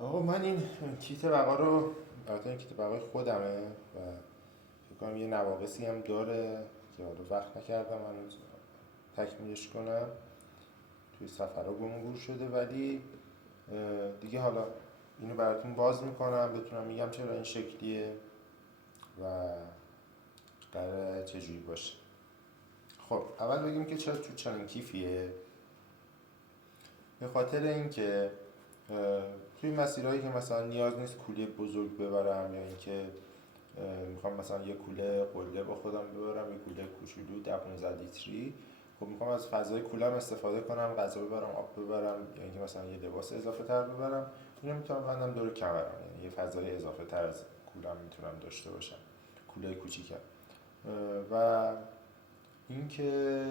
آقا من این کیت بقا رو البته این کیت بقای خودمه و فکر کنم یه نواقصی هم داره که حالا وقت نکردم هنوز تکمیلش کنم. توی سفرها گم و گور شده، ولی دیگه حالا اینو براتون باز میکنم بتونم میگم چرا این شکلیه و قراره چجوری باشه. خب اول بگیم که چرا تو چنین کیفیه. به خاطر اینکه توی مسیرهایی که مثلا نیاز نیست کوله بزرگ ببرم، یا اینکه میخوام مثلا یه کوله قله با خودم ببرم، یه کوله کوچولو 10-15 لیتری، خب میخوام از فضای کولم استفاده کنم، غذا ببرم، آب ببرم، یا اینکه مثلا یه لباس اضافه تر ببرم، اینو میتونم بندم دور کمرم، یعنی یه فضای اضافه تر از کولم میتونم داشته باشم، کوله کوچیکم. و اینکه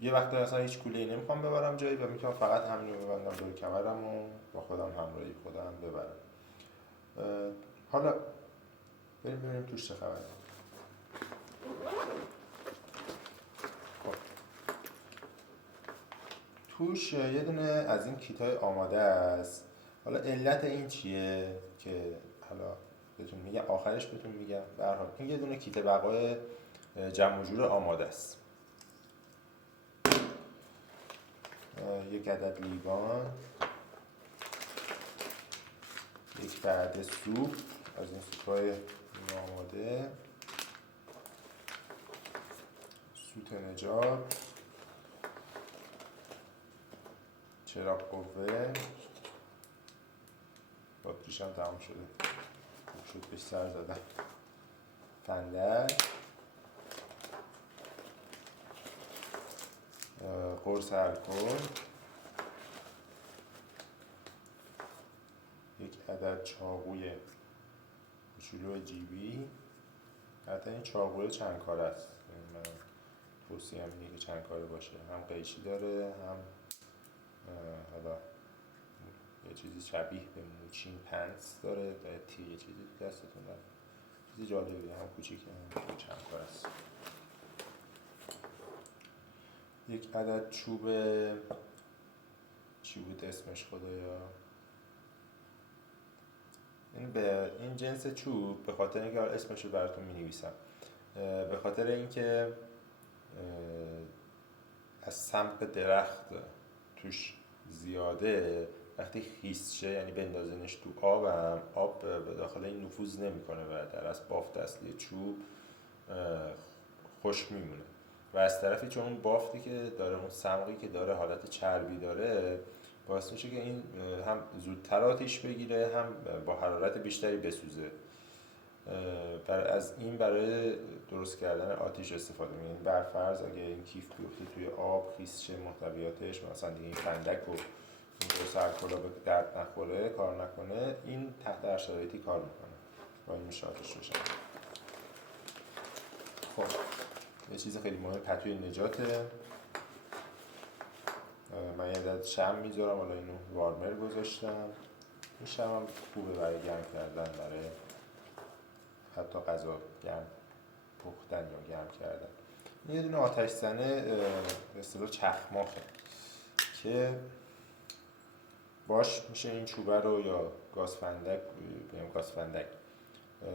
یه وقت مثلا هیچ کوله ای نمیخوام ببرم جایی و میتونم فقط همین رو ببندم دور کمرم و با خودم همراهی خودم ببرم. حالا بریم ببینیم توش چه خبره. خب توش یه دونه از این کیتای آماده است. حالا علت این چیه که حالا بهتون میگم، آخرش بهتون میگم. به هر حال این یه دونه کیت بقای جمع و جور آماده است. یک عدد لیوان، یک بعد سوپ از این سوپای آماده، سوت نجات، چراغ قوه، باتریش هم تمام شده، خوب شد بهش سر زدم، فندک، قرص الکل، یک عدد چاقوی کوچولو جیبی. حتی این چاقوی چند کاره است، من توصیه هم اینه که چند کاره باشه، هم قیچی داره، هم حالا یه چیزی شبیه به موچین پنس داره و تیغی چیزی تو دستتون داره، چیزی جالبیه، هم کوچیکه هم چند کاره است. یک عدد چوب، چی بود اسمش خدایا، این به این جنس چوب، به خاطر اینکه اسمش رو براتون می نویسم، به خاطر اینکه از سمق درخت توش زیاده، وقتی خیس شه یعنی بندازنش تو آبم، آب به داخل این نفوذ نمیکنه و در از بافت اصلی چوب خشک میمونه. و از طرفی چون اون بافتی که داره، اون سمقی که داره حالت چربی داره، باعث میشه که این هم زودتر آتیش بگیره، هم با حرارت بیشتری بسوزه. از این برای درست کردن آتیش استفاده می‌کنیم. یعنی بر فرض اگه این کیف بیفته توی آب، خیس شه محتویاتش، مثلا دیگه این فندک و این قرص الکل به درد نخوره، کار نکنه، این تحت هر شرایطی کار میکنه با این میشه آتیش روشن. خب یه چیز خیلی مهم، پتوی نجاته. من یه عدد شمع میذارم، حالا اینو وارمر گذاشتم. این شمع هم خوبه برای گرم کردن، برای حتی غذا گرم پختن یا گرم کردن. این یه دونه آتش زنه به اصطلاح چخماقه که باش میشه این چوبه رو یا گازفندک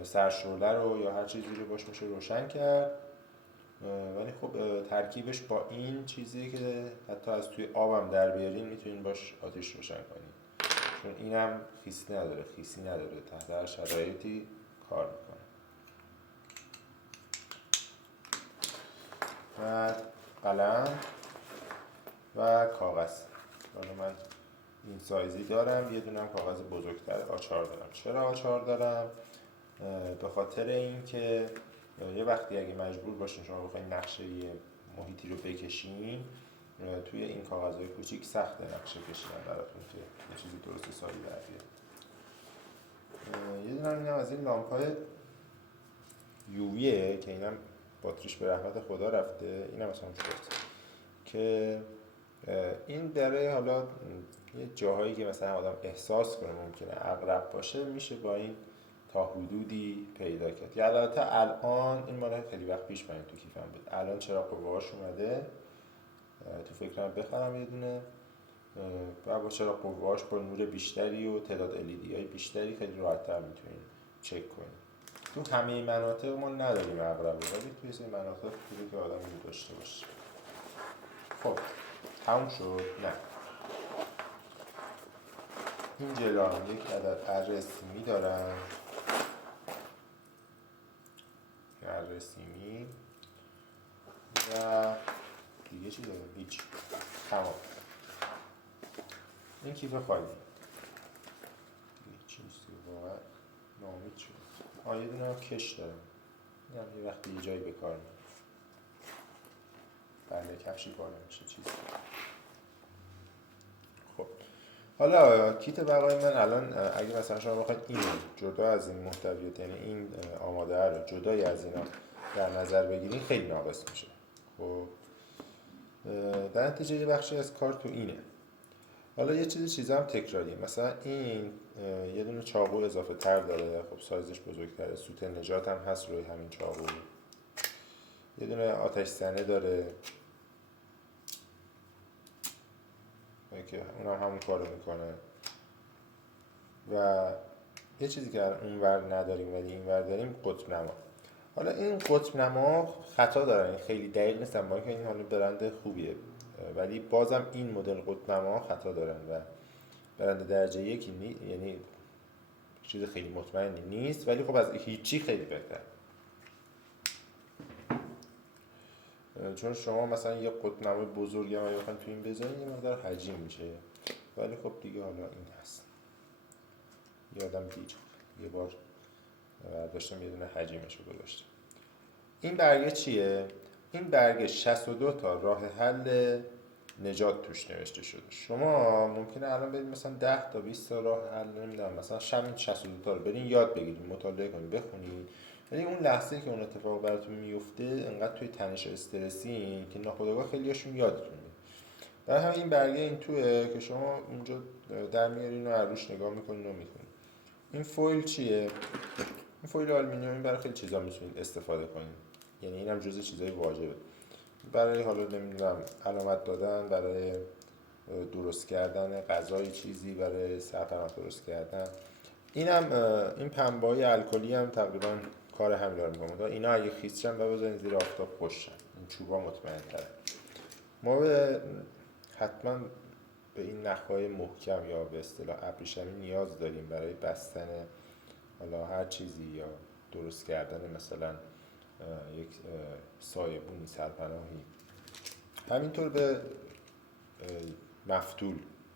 سرشعله رو یا هر چیزی رو باش میشه روشن کرد. ولی خب ترکیبش با این چیزی که حتی از توی آبم در بیارین میتونین باش آتیش روشن کنین، چون اینم خیسی نداره، تحت هر شرایطی کار میکنه. و قلم و کاغذ. حالا من این سایزی دارم، یه دونم کاغذ بزرگتر آچار دارم. چرا آچار دارم؟ به خاطر اینکه یه وقتی اگه مجبور باشین شما بخواید نقشه محیطی رو بکشین، توی این کاغذهای کوچیک سخته نقشه کشیدن براتون که یه چیزی درست حسابی در بیاد. یه دونم اینم از این لامپای یوویه که اینم باتریش به رحمت خدا رفته، اینم مثلا شد که این داره حالا یه جاهایی که مثلا آدم احساس کنه ممکنه عقرب باشه، میشه با این تا حدودی پیدا کرد. یا البته الان این مال خیلی وقت پیش من تو کیفم بود، الان چراغ قوه‌اش اومده، تو فکرم بخرم یه دونه. و با چراغ قوه‌اش با نور بیشتری و تعداد LED های بیشتری خیلی راحت‌تر میتونید چک کنید. تو همه مناطق ما نداریم عقربه، ولی توی سری مناطق خوبه که آدم رو داشته باشه. خب تموم شد؟ نه. این جلو هم یک عدد اره سیمی دارم، اره سیمی و دیگه چی دارم؟ هیچ. تمام. این کیف خالی هیچ نیستی واقعا، نامید شد. یه دونه هم کش دارم، این هم یه وقتی یه جایی بکار میاد. بله کفشی کار نمیشه چیزی. خب حالا کیت بقای من الان اگه مثلا شما بخواید این جدا از این محتویات، یعنی این آماده رو جدای از اینا در نظر بگیرین، خیلی ناقص میشه. خب در نتیجه یه بخشی از کار تو اینه. حالا یه چیزا هم تکراریه، مثلا این یه دونه چاقو اضافه تر داره، خب سایزش بزرگتره، سوت نجات هم هست روی همین چاقو، یه دونه آتش زنه داره که اونم همون کارو میکنه، و یه چیزی که اونور نداریم ولی اینور داریم، قطب نما. حالا این قطب نما خطا دارن، این خیلی دقیق نیستن، با اینکه این حالا برند خوبیه، ولی بازم این مدل قطب نما خطا دارن و برند درجه یکی یعنی چیز خیلی مطمئنی نیست، ولی خب از هیچی خیلی بهتر. چون شما مثلا یه قطب نمای بزرگی هم بخواید تو این بذارین، یه مقدار حجیم میشه، ولی خب دیگه حالا این هست. یادم یه بار داشتم یه دونه حجیمش رو گذاشتم. این برگه چیه؟ این برگه 62 تا راه حل نجات توش نوشته شده. شما ممکنه الان برید مثلا 10 تا 20 تا راه حل، نمیدونم مثلا همین 62 تا رو برین یاد بگیرید، مطالعه کنید، بخونید، ولی اون لحظه‌ای که اون اتفاق براتون میفته انقدر توی تنش استرسی که ناخودآگاه خیلیاشون یادتون میره. برای همین این برگه این توئه که شما اونجا در میارین و روش نگاه میکنین و میخونید. این فویل چیه؟ این فویل آلومینیومی برای خیلی چیزا میتونید استفاده کنید، یعنی اینم جزء چیزای واجبه برای حالا نمیدونم علامت دادن، برای درست کردن غذای چیزی، برای سرطنات درست کردن. اینم این پنبه‌های الکلی هم تقریبا کار همین رو میکنه. اینا اگه خیسشن و بذارین زیر آفتاب خشکن، این چوبا مطمئن‌تره. ما حتما به این نخهای محکم یا به اصطلاح ابریشمی نیاز داریم برای بستن حالا هر چیزی یا درست کردن مثلا یک سایبونی، سرپناهی. همینطور به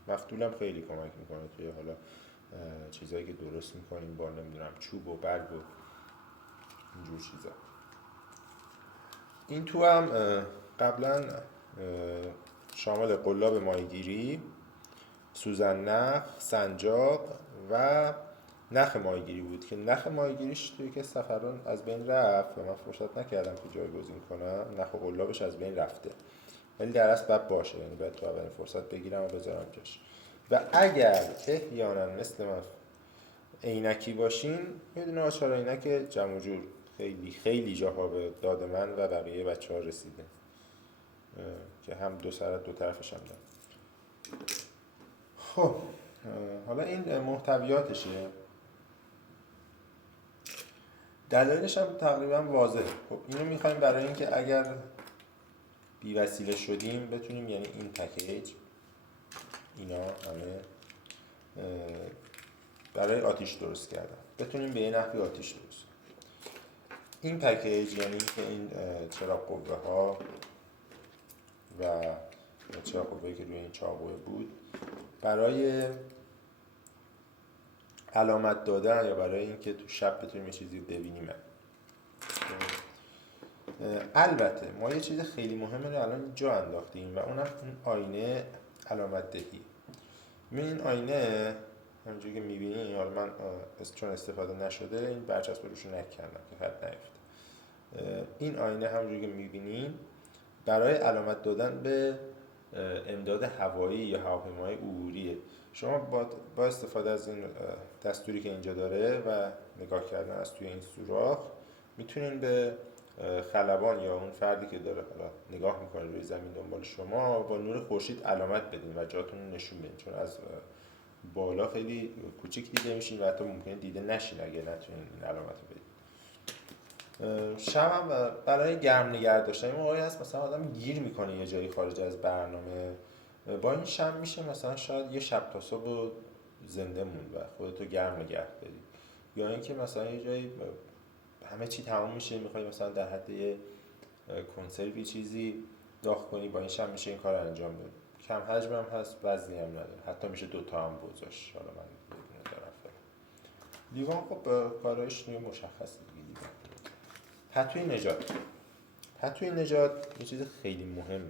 مفتول هم خیلی کمک میکنه توی حالا چیزایی که درست میکنیم با نمیدونم چوب و برگ و اینجور چیزا. این تو هم قبلا شامل قلاب ماهیگیری، سوزن نخ، سنجاق و نخ ماهیگیری بود که نخ ماهیگیریش توی که سفران از بین رفت و من فرصت نکردم که جایگزین کنم. نخ و قلابش از بین رفته، ولی در اصل باید باشه، یعنی باید تو اولین فرصت بگیرم و بذارم جاش. و اگر احیانا مثل من عینکی باشین، یه دونه آچار عینک جمع و جور خیلی خیلی جاها به داد من و بقیه بچه‌ها رسیده که هم دو طرفش هم دارم. خب حالا این محتویاتشه، دلایلش هم تقریبا واضحه. خب اینو میخوایم برای اینکه اگر بی وسیله شدیم بتونیم، یعنی این پکیج، اینا همه برای آتیش درست کردن، بتونیم به یه نحوی آتیش درست. این پکیج یعنی که این چراغ قوه ها و چراغ قوه‌ای که روی این چاقوه بود برای علامت دادن یا برای اینکه تو شب بتونیم یه چیزی ببینیم. البته ما یه چیز خیلی مهمه رو الان جا انداختیم و اونم این آینه علامت دهی. این آینه همونجوری که میبینی، حالا من چون استفاده نشده این برچسب روش نکردم که خط نیفته. این آینه همونجوری که میبینی برای علامت دادن به امداد هوایی یا هواپیمای عبوریه. شما با استفاده از این دستوری که اینجا داره و نگاه کردن از توی این سوراخ میتونین به خلبان یا اون فردی که داره حالا نگاه میکنه روی زمین دنبال شما با نور خورشید علامت بدین و جاتون رو نشون بدین، چون از بالا خیلی کوچیک دیده میشین و حتی ممکنه دیده نشین اگه نتونین این علامت رو بدین. شب هم برای گرم نگه داشتن، این موقعی هست مثلا آدم گیر میکنه یه جایی خارج از برنامه، با این شب میشه مثلا شاید یه شب تا صبح زنده موند و خودتو گرم نگه داری. یا اینکه مثلا یه جایی همه چی تمام میشه، میخوای مثلا در حد یه کنسروی چیزی داغ کنی، با این شب میشه این کار انجام بده. کم حجم هم هست، وزنی هم نداره، حتی میشه دوتا هم گذاشت. حالا من یه دونه دارم فعلا. لیوان خب کارایش نیو مشخصه دیگه. لیوان پتوی نجات، پتوی نجات یه چیز خیلی مهم،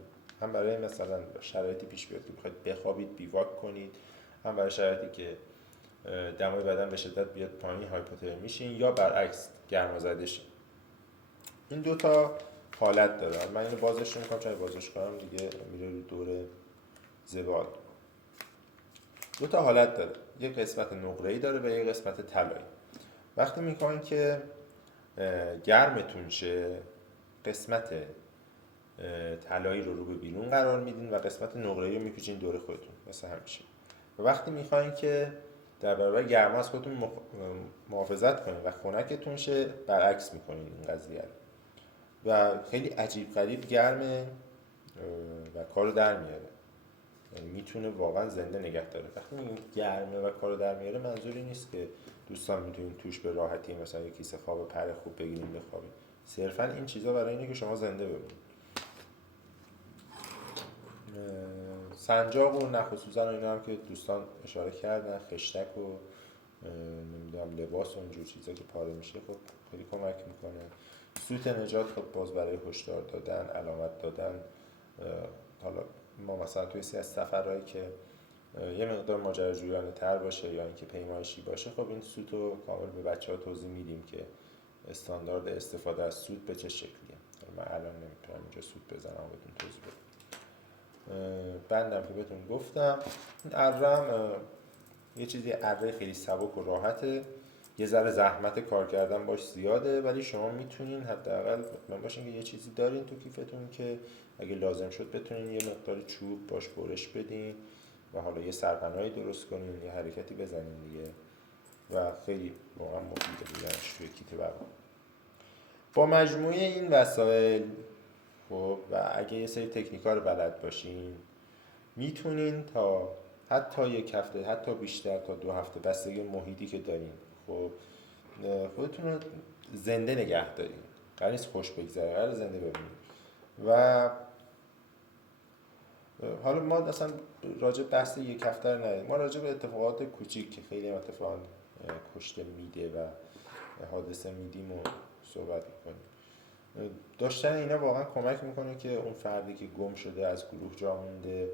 هم برای مثلا شرایطی پیش بیاد که بخواید بخوابید بیواک کنید، هم برای شرایطی که دمای بدن به شدت بیاد پایین هایپوترمی شین، یا برعکس گرمازده شین. این دوتا حالت داره. من اینو بازش نمی‌کنم، چون بازش کنم دیگه میره رو دور زوال. دوتا حالت داره، یک قسمت نقره‌ای داره و یک قسمت طلایی. وقتی میخواین که گرمتون شه، قسمت طلایی رو به بیرون قرار میدین و قسمت نقره‌ای رو میپیچین دور خودتون مثل همیشه. و وقتی میخواین که در برابر گرما از خودتون محافظت کنین و خنکتون شه، برعکس میکنین این قضیه رو و خیلی عجیب غریب گرمه و کارو در میاره. یعنی میتونه واقعا زنده نگه داره. وقتی میگیم گرمه و کارو در میاره، منظوری نیست که دوستان میتونین توش به راحتی مثلا یه کیسه خواب پر خوب بگیرین بخوابین. صرفا این چیزا برای اینه که شما زنده بمونید. سنجاق و نخ و سوزن و اینا هم که دوستان اشاره کردن، خشتک و نمیدونم لباس و اینجور چیزا که پاره میشه، خب خیلی کمک میکنه. سوت نجات خب باز برای هشدار دادن، علامت دادن. حالا ما مثلا توی سی از سفرهایی که یه مقدار ماجراجویانه تر باشه یا اینکه پیمایشی باشه، خب این سوت رو کامل به بچه‌ها توضیح میدیم که استاندارد استفاده از سوت به چه شکلیه. من الان نمیتونم اینجا سوت بزنم و بهتون توضیح بدم. بندم که بهتون گفتم. این ارم یه چیزی اره خیلی سبک و راحته، یه ذره زحمت کار کردن باش زیاده، ولی شما میتونین حداقل مطمئن باشین که یه چیزی دارین تو کیفتون که اگه لازم شد بتونین یه مقدار چوب باش برش بدین و حالا یه سرپناهی درست کنین، یه حرکتی بزنین دیگه و خیلی واقعا مفیده بودنش توی کیت بقا. با مجموعه این وسایل خب و اگه یه سری تکنیکا رو بلد باشین، میتونین تا حتی یک هفته، حتی بیشتر تا 2 هفته، بستگی محیطی که دارین، خب خودتون رو زنده نگه دارین. قرار نیست خوش بگذره، قرار زنده ببینید. و حالا ما اصلا راجع بحث یک هفته رو نداریم، ما راجع به اتفاقات کوچیک که خیلی اتفاقا کشته میده و حادثه میدیم و صحبت میکنیم. داشتن اینا واقعا کمک میکنه که اون فردی که گم شده، از گروه جا مونده،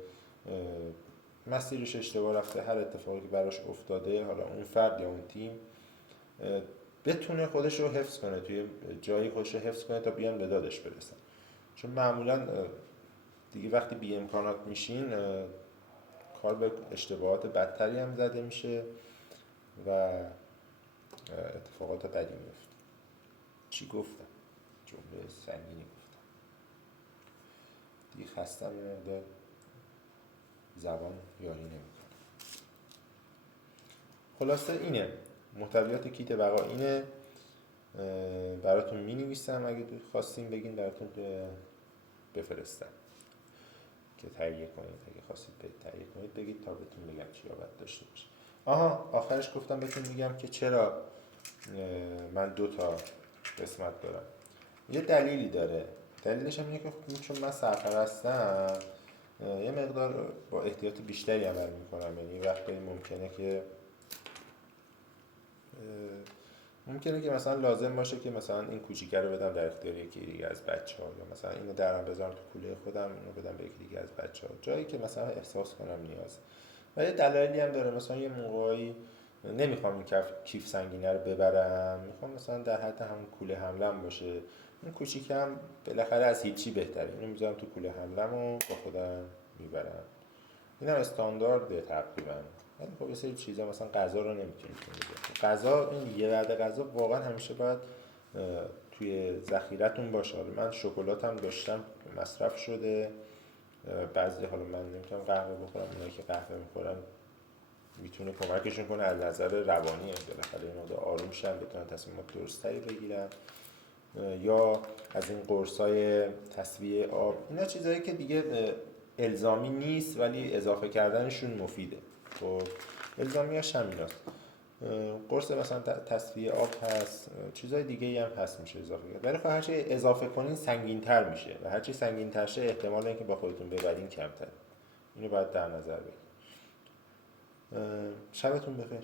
مسیرش اشتباه رفته، هر اتفاقی که براش افتاده، حالا اون فرد یا اون تیم بتونه خودش رو حفظ کنه، توی جایی خودش رو حفظ کنه تا بیان به دادش برسن. چون معمولا دیگه وقتی بی امکانات میشین، کار به اشتباهات بدتری هم زده میشه و اتفاقات بدی میفته. چی گفتم؟ جمله سنگینی گفتم. دیگه خستم، یه مقدار زبان یاری نمیکنه. خلاصه اینه محتویات کیت بقا، اینه. براتون می نویسم، اگه خواستین بگین براتون بفرستم که تهیه کنید. اگه خواستید تهیه کنید بگید تا بهتون بگم چی باید داشته باشه. آخرش گفتم بهتون میگم که چرا من 2 تا قسمت دارم. یه دلیلی داره. دلیلش هم اینه که چون من سرپرستم، یه مقدار با احتیاط بیشتری عمل میکنم. یعنی وقتی ممکنه که مثلا لازم باشه که مثلا این کوچیکه رو بدم در اختیار یکی دیگه از بچه‌ها، یا مثلا اینو درم بذارم تو کوله خودم، اینو بدم به یکی دیگه از بچه‌ها، جایی که مثلا احساس کنم نیاز. و یه دلایلی هم داره. مثلا یه موقعی نمیخوام این کیف سنگینه رو ببرم، میخوام مثلا در حد همون کوله حملم باشه. این کوچیکم بالاخره از هیچی بهتره. اینو میذارم تو کوله حملم و با خودم میبرم. اینم استاندارده تقریبا. ولی خب یه سری چیزا مثلا غذا رو نمیتونید بگیرید. غذا، این یه وعده غذا واقعا همیشه باید توی ذخیرتون باشه. حالا من شکلات هم داشتم مصرف شده، بعضی حالا من نمیتونم قهوه بخورم، اونایی که قهوه میخورن میتونه کمکشون کنه از نظر روانی، بالاخره این مقدار آروم شن، بتونن تصمیمات درستری بگیرن. یا از این قرصای تصفیه آب، اینا چیزایی که دیگه الزامی نیست ولی اضافه کردنشون مفیده. خب الزامیاش هم ایناست. قرص مثلا تصفیه آب هست، چیزای دیگه هم هست میشه اضافه کرد. ولی خب هرچی اضافه کنین سنگین‌تر میشه و هرچی سنگین‌تر شه احتمال اینکه با خودتون ببرین کمتره. اینو باید در نظر بگیرید. شبتون بخیر.